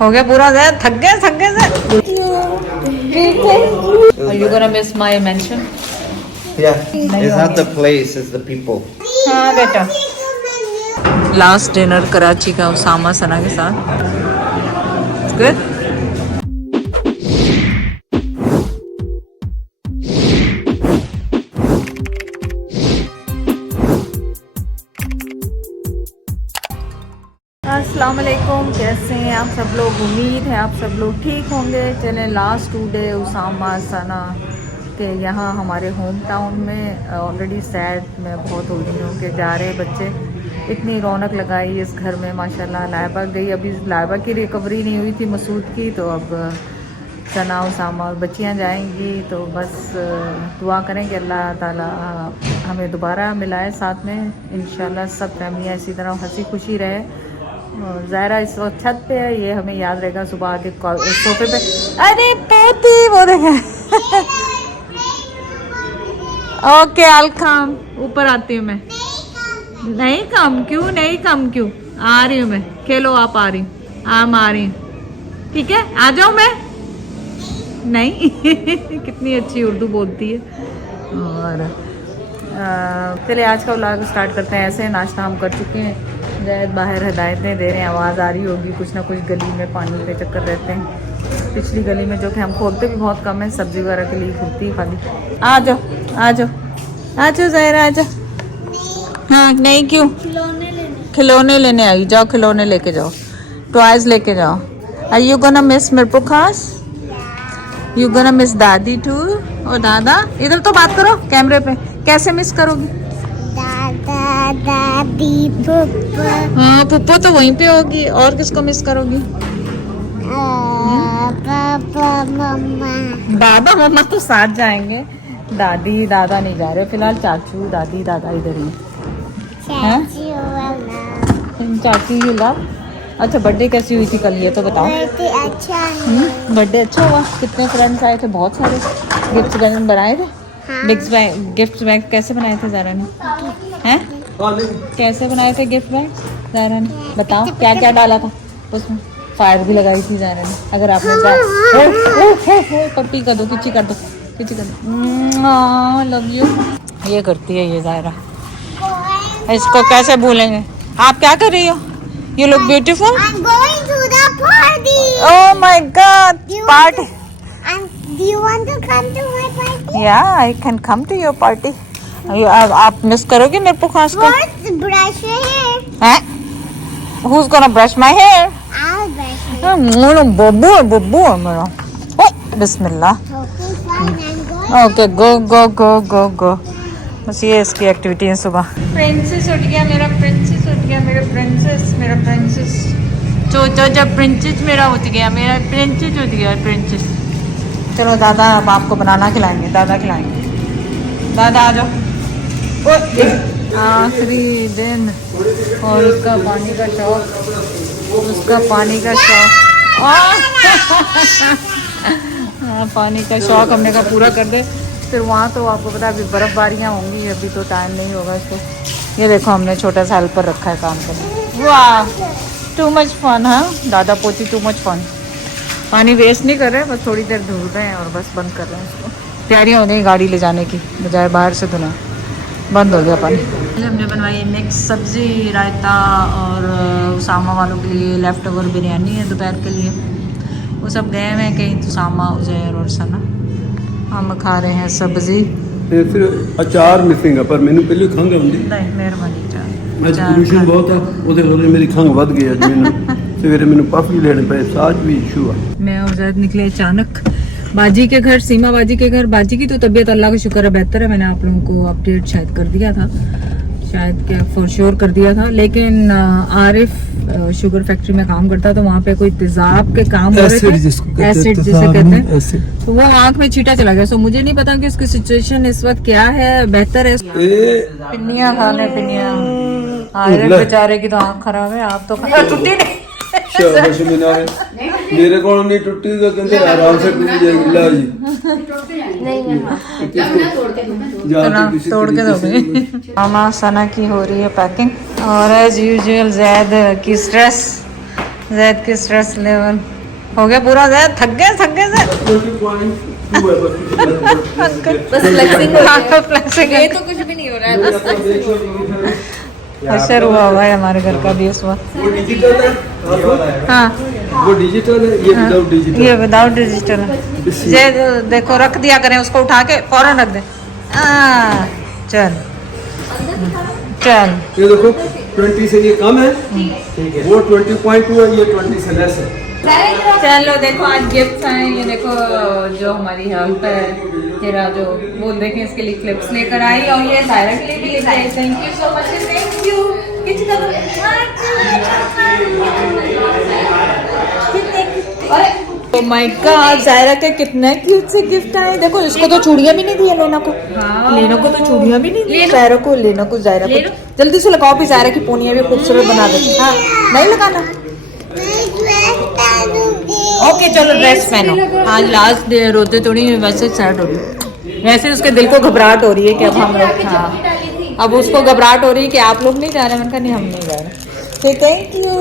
हो गया पूरा जैद, थक गए Are you gonna miss my mention? Yeah, it's not the place, it's the people. हाँ बेटा। लास्ट डिनर कराची का उसामा सना के साथ। गुड। अस्सलाम वालेकुम, कैसे हैं आप सब लोग? उम्मीद है आप सब लोग ठीक होंगे। चलें, लास्ट 2 डे उसामा सना के यहाँ हमारे होम टाउन में। ऑलरेडी सैड मैं बहुत हो रही हूँ कि जा रहे बच्चे। इतनी रौनक लगाई इस घर में माशाल्लाह। लाइबा गई, अभी लाइबा की रिकवरी नहीं हुई थी मसूद की, तो अब सना उसामा और बच्चियाँ जाएंगी। तो बस दुआ करें कि अल्लाह ताला हमें दोबारा मिलाए साथ में इंशाल्लाह। सब फैमिलियाँ इसी तरह हंसी खुशी रहे। ज़ायरा इस वक्त छत पे है, ये हमें याद रहेगा सुबह आके सोफे पे। अरे पेटी वो देखे। ओके अलकम, ऊपर आती हूँ मैं। नहीं कम क्यों, नहीं कम क्यों, आ रही हूँ मैं। खेलो आप, आ रही हूँ, आम आ रही हूँ, ठीक है आ जाओ। मैं नहीं कितनी अच्छी उर्दू बोलती है। और चलिए आज का व्लॉग स्टार्ट करते हैं। ऐसे नाश्ता हम कर चुके हैं, जैद बाहर हिदायतें दे रहे हैं, आवाज़ आ रही होगी। कुछ ना कुछ गली में पानी के चक्कर रहते हैं, पिछली गली में जो कि हम खोलते भी बहुत कम है, सब्जी वगैरह के लिए खुलती खाली। आ जाओ आ जाओ आ जाओ ज़ाहिरा आ जाओ। हाँ नहीं क्यों, खिलौने लेने आई, जाओ खिलौने लेके जाओ, टॉयज लेके जाओ। आर यू गोना मिस मिरपू खास? यू गोना मिस दादी टू? और दादा इधर तो बात करो कैमरे पे, कैसे मिस करोगी? दादा दादी पुप्पो। हाँ पुप्पो तो वहीं पे होगी, और किसको मिस करोगी? पापा मम्मा। बाबा मम्मा तो साथ जाएंगे, दादी दादा नहीं जा रहे फिलहाल। चाचू दादी दादा इधर ही हैं। चाची की लव। अच्छा बर्थडे कैसी हुई थी कल, ये तो बताओ। बर्थडे अच्छा है। बर्थडे अच्छा हुआ। कितने फ्रेंड्स आए थे? बहुत सारे। गिफ्ट बनाए थे? गिफ्ट बैग कैसे बनाए थे ज़ारा ने? हैं कैसे बनाए थे गिफ्ट बैग ज़ारा ने? बताओ क्या क्या डाला था उसमें? फायर भी लगाई थी ज़ारा ने। अगर आपने पप्पी कर दो, किची कर दो, किची कर दो। Love you. ये करती है ये ज़ारा, इसको कैसे भूलेंगे। आप क्या कर रही हो? You look beautiful. I'm going to the party. Oh my God! Party. Do you want to come to my party? Yeah, I can come to your party. आप मिस करोगे मेरे को खास कर? Brush your hair. हैं? Who's gonna brush my hair? I'll brush your hair. Babbu है, बब्बू है मेरा। बिस्मिल्लाह। Okay, go go go go go. बस ये इसकी एक्टिविटी है सुबह। प्रिंसेस उठ गया मेरा, प्रिंसेस उठ गया मेरा, प्रिंसेस मेरा प्रिंसेस। जो प्रिंसेस मेरा उठ गया, मेरा प्रिंसेस उठ गया, प्रिंसेस। चलो दादा अब आपको बनाना खिलाएंगे, दादा खिलाएंगे। दादा आ जाओ। आखिरी दिन और उसका पानी का शौक, उसका पानी का शौक। पानी का शौक हमने कहा पूरा कर दे। फिर वहाँ तो आपको पता है अभी बर्फ़बारियाँ होंगी, अभी तो टाइम नहीं होगा इसको। ये देखो हमने छोटा सा हेल्पर रखा है काम करने। वाह टू मच फन। हाँ दादा पोती टू मच फन। पानी वेस्ट नहीं कर रहे, बस थोड़ी देर धुल रहे हैं और बस बंद कर रहे हैं इसको। तैयारियाँ हो गई गाड़ी ले जाने की, बजाय बाहर से धुना। बंद हो गया पानी। हमने बनवाई मिक्स सब्ज़ी, रायता और उसामा वालों के लिए लेफ़्ट ओवर बिरयानी है दोपहर के लिए। वो सब गए हैं कहीं, उसामा उजैर और सना। हम खा रहे हैं सब्जी। फिर अचार मिसिंग है, पर मैंने पहले खंघ आउंदी। नहीं मेहरबानी आज पोल्यूशन बहुत है, ਉਹਦੇ ਹੋਰੇ मेरी खंघ ਵੱਧ गई ਅੱਜ ਮੈਨੂੰ। सवेरे मैंने पापी लेने पे, आज भी इशू है। मैं और ज़ैद निकले अचानक बाजी के घर, सीमा बाजी के घर। बाजी की तो तबीयत अल्लाह का शुक्र है बेहतर है। मैंने आप लोगों को अपडेट शायद कर दिया था, शायद क्या फॉर श्योर कर दिया था। लेकिन आरिफ शुगर फैक्ट्री में काम करता, तो वहाँ पे कोई तेजाब के काम हो रहे थे, एसिड जिसे कहते हैं, तो वो आँख में छींटा चला गया। सो मुझे नहीं पता कि उसकी सिचुएशन इस वक्त क्या है, बेहतर है। पिन्नियाँ खा ले, पिन्नियाँ। आरिफ बेचारे की तो आँख खराब है। आप तो टूटी नहीं मेरे को नहीं टूटी तो कहते आराम से टूट जाएगी। ला जी तोड़ के दोगे। मामा सना की हो रही है पैकिंग, और एज यूजुअल ज़ैद की स्ट्रेस जैद की स्ट्रेस लेवल हो गया पूरा। जैद थक गए जैद। बस फ्लेक्सिंग हो गया। फ्लेक्सिंग ये तो कुछ भी नहीं हो रहा है। अशर हुआ है हमारे घर का भी इस वक्त। वो डिजिटल है। हाँ वो डिजिटल है, ये विदाउट डिजिटल। ये विदाउट डिजिटल है। ये देखो रख दिया करें उसको, उठा के फौरन रख दे। चल चल ये देखो 20 से ये कम है, वो 20.2 है, ये 20 से लेस है। चलो देखो आज गिफ्ट्स आए। ये देखो जो हमारी हेल्प है तेरा जो वो देखें इसके लिए क्लिप्स लेकर आई, और ये सायरा के लिए भी लेकर आई। Thank you so much. Thank you. Oh my God, Zaira के कितने क्यूट से गिफ्ट आए। देखो इसको तो चूड़ियां भी नहीं दी है लेना को। लेना को तो चूड़ियां भी नहीं दी जायरा को। लेना को जायरा को जल्दी से लगाओ भी, जायरा की पोनियां भी खूबसूरत बना दे। हाँ नहीं लगाना। ओके चलो ड्रेस पहनो। आज लास्ट डे, रोते थोड़ी वैसे स्टार्ट हो रही है। वैसे उसके दिल को घबराहट हो रही है कि अब हम लोग, हाँ अब उसको घबराहट हो रही है कि आप लोग नहीं जा रहे। मैंने कहा नहीं हम नहीं जा रहे। Thank you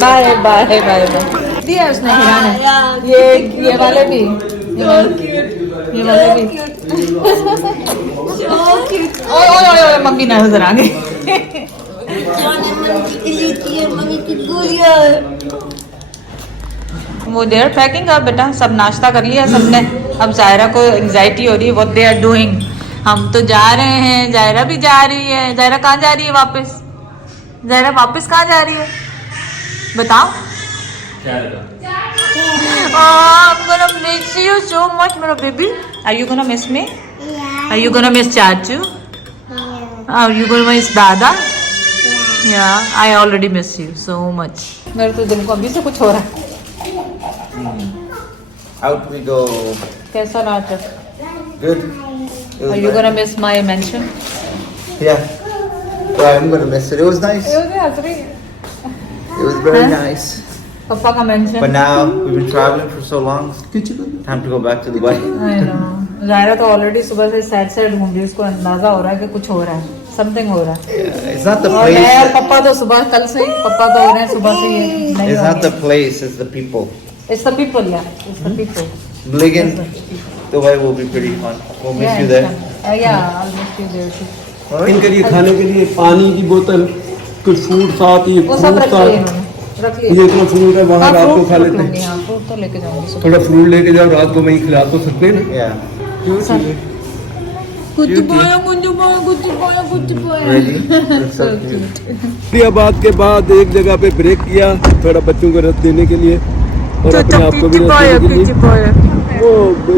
bye bye bye bye. दिया उसने हिरा ने। ये वाले भी, ये वाले भी। ओए मम्मी ना नजर आ गई। वो देर पैकिंग अब बेटा सब नाश्ता कर लिया सबने। अब जायरा को एंजाइटी हो रही है व्हाट दे आर डूइंग। हम तो जा रहे हैं, जायरा भी जा रही है। जायरा कहाँ जा रही है वापस? जायरा वापस कहाँ जा रही है बताओ? I'm gonna miss you so much, my baby. Are you gonna miss me? Yeah. Are you gonna miss Chachu? Yeah. Are you gonna miss Dada? Yeah. I already miss you so much. मेरे तो दिल को अभी से कुछ हो रहा है। Out we go. कैसा नाटक? Good. Are you gonna miss my mention? Yeah. Well, I'm gonna miss it. It was nice. It was very nice. पापा का mention. But now we've been traveling for so long. Time to go back to Dubai. I know. Zaira तो already सुबह से sad घूम रही है। उसको अंदाजा हो रहा है कि कुछ हो रहा है, समथिंग हो रहा है। Yeah, it's not the और place. यार पापा तो सुबह कल से ही पापा तो हो रहे हैं सुबह से ही नहीं It's हो not the रहे। place. It's the people. It's the people, yeah. It's the people. Ligging, Dubai will be pretty fun. We'll miss you there. Yeah, I'll miss you there too. इनके लिए खाने के लिए पानी की बोतल, कुछ फ्रूट साथ, ये वो सब फ्रूट रख लिए साथ, इन्होंने, रख लिए। ये इतना फ्रूट है, वहाँ हाँ, रात को fruit खा रख लेते लूंगी, हैं। हाँ, fruit तो लेके जाऊंगी सुबह। थोड़ा फ्रूट लेके जाओ, रात को वहीं खिला तो सकते हैं ना। Yeah. कुछ बोया कुछ बोया कुछ बोया कुछ बोया। Really? That's so cute. फरियाबाद के बाद एक जगह पे ब्रेक किया, थोड़ा बच्चों को रद्द देने के लिए और अपने आप को भी रद्द देने के लिए। ओ,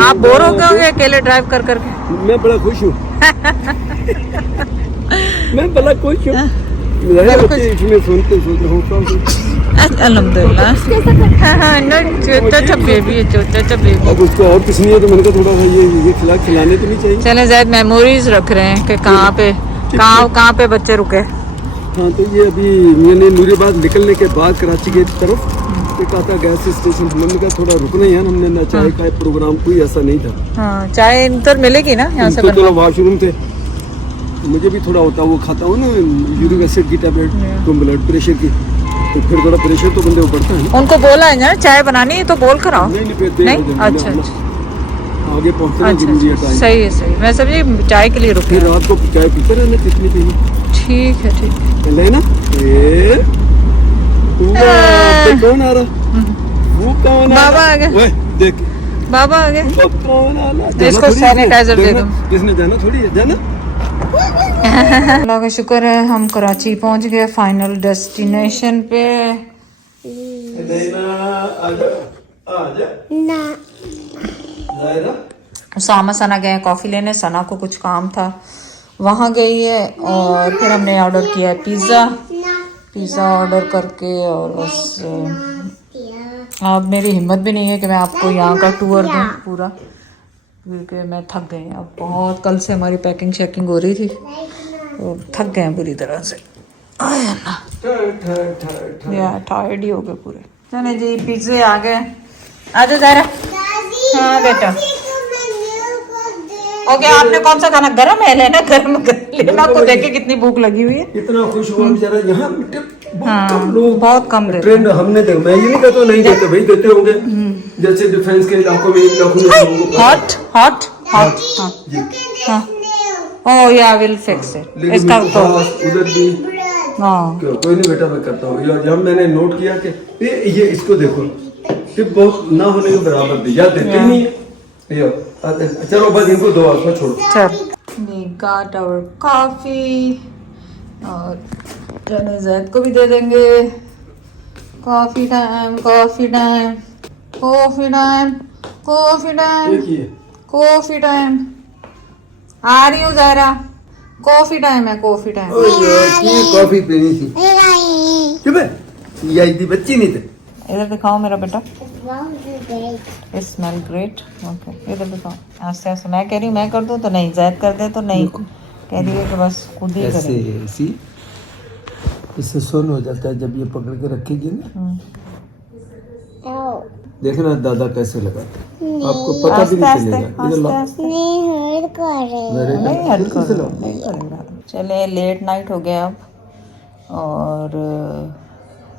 आप बोर हो गए होंगे अकेले ड्राइव कर करके? मैं बड़ा खुश हूँ। मैं बड़ा खुश हूँ। मेरे बच्चे इसमें सुनते अल्हम्दुलिल्लाह। छोटा बेबी है, छोटा बेबी। अब उसको और कुछ नहीं है तो मैंने कहा थोड़ा सा ये खिलाने तो नहीं चाहिए। चले जायद मेमोरीज रख रहे हैं कि कहाँ पे बच्चे रुके। हाँ तो ये अभी मैंने नूरियाबाद निकलने के बाद कराची की तरफ एक आता गैस स्टेशन, हमने कहा थोड़ा रुकना ही है। हमने ना चाय का प्रोग्राम कोई ऐसा नहीं था। हाँ चाय इधर मिलेगी ना यहाँ से। तो थोड़ा वॉशरूम थे, मुझे भी थोड़ा होता, वो खाता हूँ ना यूरिक एसिड की टैबलेट, तो ब्लड प्रेशर की, तो फिर थोड़ा प्रेशर तो बंदे को पड़ता है ना। उनको बोला है ना चाय बनानी है तो बोल कर आओ। नहीं अच्छा आगे पहुँचना जरूरी है। टाइम सही है सही। मैं समझी चाय के लिए रुके। फिर रात को चाय पीते रहना कितनी चाहिए। ठीक है लेना कौन आ रहा? वो कौन? बाबा आ गया। देख बाबा आ गया। वो कौन आना? इसको सैनिटाइजर दे दो। किसने जाना थोड़ी है, जाना। अल्लाह का शुक्र है हम कराची पहुंच गए फाइनल डेस्टिनेशन पे। उसामा सना गए कॉफ़ी लेने, सना को कुछ काम था वहाँ गई है। और फिर हमने ऑर्डर किया है पिज़्ज़ा ऑर्डर करके। और बस अब मेरी हिम्मत भी नहीं है कि मैं आपको यहाँ का टूर दूँ पूरा, क्योंकि मैं थक गई अब बहुत। कल से हमारी पैकिंग शैकिंग हो रही थी तो थक गए हैं पूरी तरह से। या टायर्ड ही हो गए पूरे। चले जी पिज़्ज़े आ गए। आ जाओ ज़रा। हाँ बेटा हो गया। आपने कौन सा खाना? गरम है, लेना गरम लेना। को देखे कितनी भूख लगी हुई है। इतना खुश हुआ बेचारा। यहाँ हाँ, कम लोग बहुत कम देते ट्रेंड हमने देखा। मैं ये नहीं कहता नहीं देते, भाई देते होंगे। जैसे डिफेंस के इलाकों में इन लाखों में हॉट हॉट हॉट। हाँ ओह या विल फिक्स इट। इसका तो उधर भी हाँ कोई नहीं बेटा, मैं करता हूँ। जब मैंने नोट किया कि ये इसको देखो, ये बहुत ना होने के बराबर दी या देते ही नहीं है। ये चलो बस इनको दो, उसमें छोड़ो। चल we got our coffee और जाने ज़ैद को भी दे देंगे। Coffee time coffee time coffee time coffee time coffee time. आ रही हूँ ज़ायरा, कॉफी टाइम है, कॉफी टाइम। कॉफी पीनी थी। चुप है, ये इतनी बच्ची नहीं थे। इधर दिखाओ मेरा बेटा। Smell great. ओके इधर दिखाओ। आस्ते आस्ते। मैं कह रही हूँ मैं कर दूँ तो नहीं, ज़ैद कर दे तो नहीं, कह रही है कि बस खुद ही करे। ऐसी इससे सुन हो जाता है जब ये पकड़ के रखेगी ना। देखना दादा कैसे लगाते हैं, आपको पता भी नहीं चलेगा। नहीं करेगा। चले लेट नाइट हो गया अब और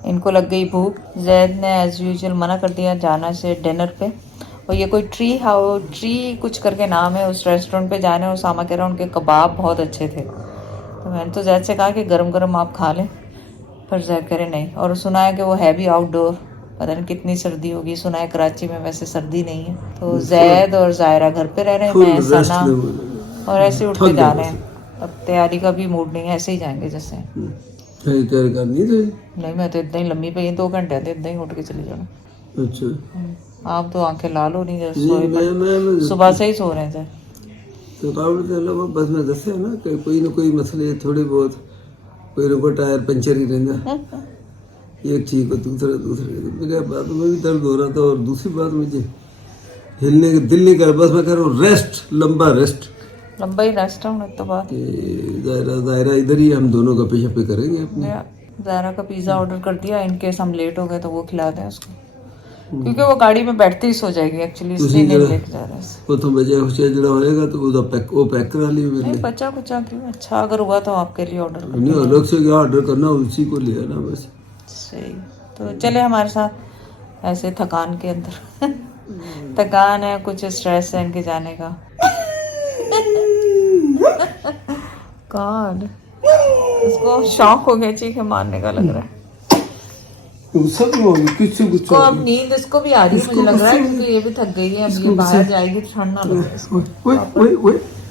इनको लग गई भूख। जैद ने एज यूजुअल मना कर दिया जाना से डिनर पे। और ये कोई ट्री कुछ करके नाम है उस रेस्टोरेंट पे जाने। और सामा कह रहा उनके कबाब बहुत अच्छे थे। तो मैंने तो जैद से कहा कि गरम गरम आप खा लें, पर जैद करे नहीं। और सुना है कि वो है भी आउटडोर, पता नहीं कितनी सर्दी होगी। सुना है कराची में वैसे सर्दी नहीं है। तो जैद और जायरा घर पे रह रहे हैं, मैं सना और ऐसे उठ के जा रहे हैं। अब तैयारी का भी मूड नहीं है, ऐसे ही जाएंगे जैसे। नहीं मैं तो इतना ही लंबी पे 2 घंटे थे, इतना ही उठ के चली जाऊँ। अच्छा आप तो आंखें लाल हो नहीं सोए, सुबह से ही सो रहे थे। थकावट के अलावा बस मैं दसे ना कि कोई ना कोई मसले थोड़े बहुत, कोई ना कोई टायर पंचर ही रहना। एक ठीक हो दूसरे मेरे बात में भी दर्द हो रहा था। और दूसरी बात मुझे हिलने के दिल नहीं कर, बस मैं कर रहा हूँ रेस्ट, लंबा ही रेस्ट है तो बात। दायरा इधर ही हम दोनों गप्पे शप्पे करेंगे अपने। ज़ायरा का पिज़्ज़ा ऑर्डर कर दिया, इनकेस हम लेट हो गए तो वो खिला दें उसको, क्योंकि वो गाड़ी में बैठते ही सो जाएगी एक्चुअली, इसलिए नहीं लेके जा रहे हैं। वो तो बजा हुआ जड़ा होएगा तो वो पैक करा लियो मेरे लिए। बचा कुचा क्यों, अच्छा अगर हुआ तो आपके लिए ऑर्डर कर नहीं, अलग से क्या ऑर्डर करना, उसी को ले आना बस। सही। तो चले हमारे साथ ऐसे थकान के अंदर थकान है, कुछ स्ट्रेस है इनके जाने का। गॉड, उसको शौक हो गया चीखे मारने का लग रहा है। इसको अब नींद इसको भी आ रही है मुझे लग रहा है, क्योंकि ये भी थक गई है। अब ये बाहर जाएगी ठंड ना लगे इसको।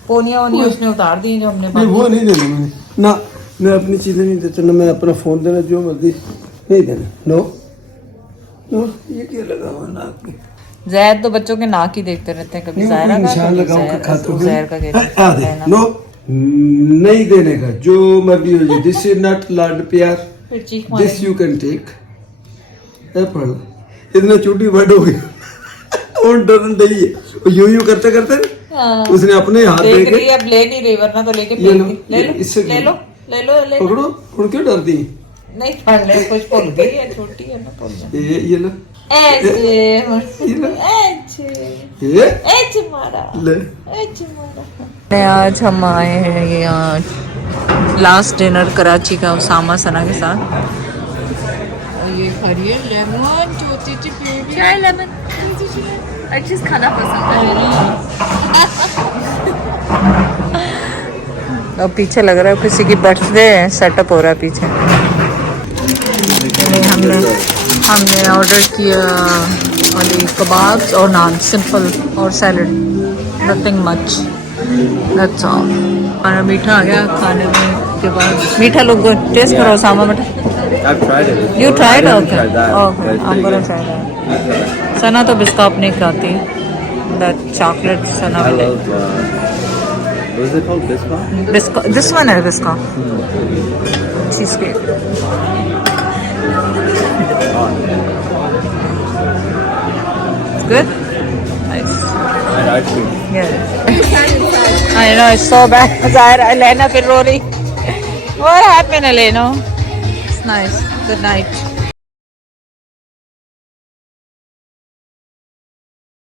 पोनिया वोनिया उसने उतार दी जो हमने। वो नहीं देना मैंने ना, मैं अपनी चीजें नहीं देता ना, मैं अपना फोन देना जो मर्जी नहीं देना। नो ये क्या लगा हुआ नाक में? ज़ैद तो बच्चों के नाक ही देखते रहते हैं, कभी ज़ायरा का कभी ज़ैर का कहते हैं। नो नहीं देने का, जो मर्जी हो जाए। दिस इज नॉट लाड प्यार, दिस यू कैन टेक। पढ़ इतना छोटी वर्ड हो गई और डरन दे यूं करते करते उसने अपने हाथ देख रही है, अब ले नहीं रही वरना तो लेके ले लो पकड़ो। और क्यों डरती? नहीं पढ़ ले, कुछ भूल गई है, छोटी है ना। ये लो आज हम आए हैं यहाँ लास्ट डिनर कराची का उसामा सना के साथ। ये खड़ी है लेमन, छोटी सी बेबी चाय लेमन। अच्छी खाना पसंद है। अब पीछे लग रहा है किसी की बर्थडे है, सेटअप हो रहा है पीछे। हमने ऑर्डर किया वाली कबाब्स और नान, सिंपल, और salad, nothing much, that's all. हमारा मीठा आ गया खाने में के बाद। मीठा लोग टेस्ट करो सामा बेटा। You tried? Okay. Okay. I'm gonna try that. सना तो बिस्का अपने खाती, that chocolate सना वाले। What is it called? Biscuit? Bisca. This one है Bisca. Cheesecake. It's good. Nice. And ice cream. Yeah. I know it's so bad. Zahira, Elena फिर रो रही। What happened, Elena? It's nice. Good night.